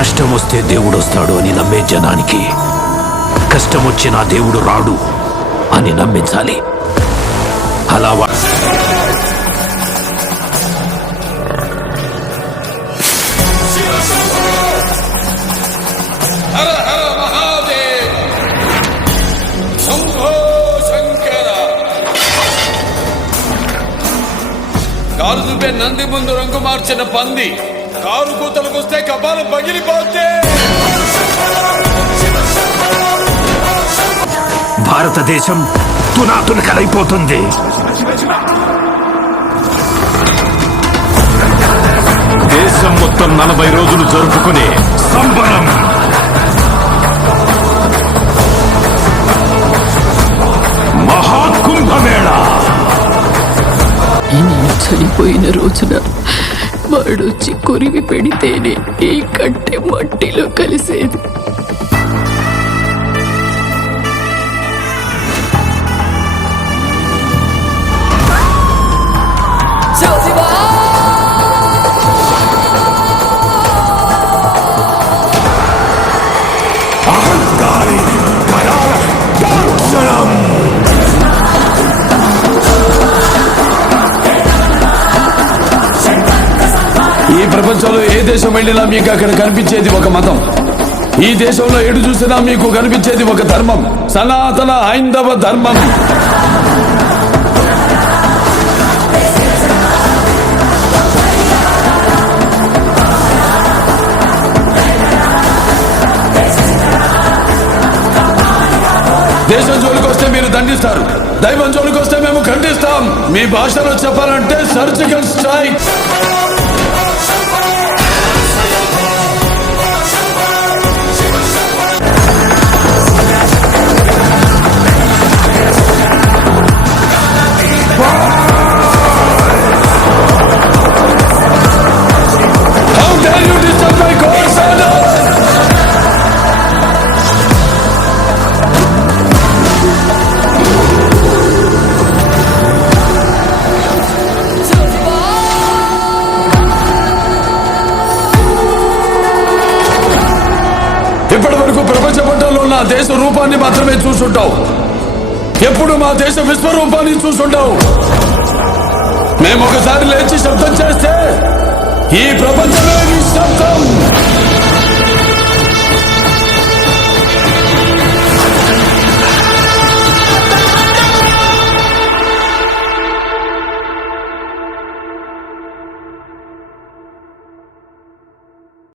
కష్టం వస్తే దేవుడు వస్తాడు అని నమ్మే జనానికి కష్టం వచ్చినా దేవుడు రాడు అని నమ్మించాలి. అలా కారు చూపే నంది ముందు రంగు మార్చిన పంది, కారు కూతలకు వస్తే కపాలం పగిలిపోతే. భారతదేశం తునాతునకలైపోతుంది. దేశం మొత్తం 40 రోజులు జరుపుకునే సంబరం. మహాకుంభమేళ. నేను చనిపోయిన రోజున వాడొచ్చి కొరివి పెడితేనే ఈ కట్టె మట్టిలో కలిసేది. ఈ ప్రపంచంలో ఏ దేశం వెళ్ళినా మీకు అక్కడ కనిపించేది ఒక మతం. ఈ దేశంలో ఎటు చూసినా మీకు కనిపించేది ఒక ధర్మం, సనాతన హైందవ ధర్మం. దేశం జోలికి వస్తే మీరు దండిస్తారు, దైవం జోలికి వస్తే మేము ఖండిస్తాం. మీ భాషలో చెప్పాలంటే surgical strike. How dare you disturb my course order? ఇప్పటి వరకు ప్రపంచ పటంలో నా దేశ రూపాన్ని మాత్రమే చూసుంటావు, ఎప్పుడు మా దేశ విశ్వరూపాన్ని చూసుంటావు. మేము ఒకసారి లేచి శబ్దం చేస్తే ఈ ప్రపంచమే నిశ్శబ్దం.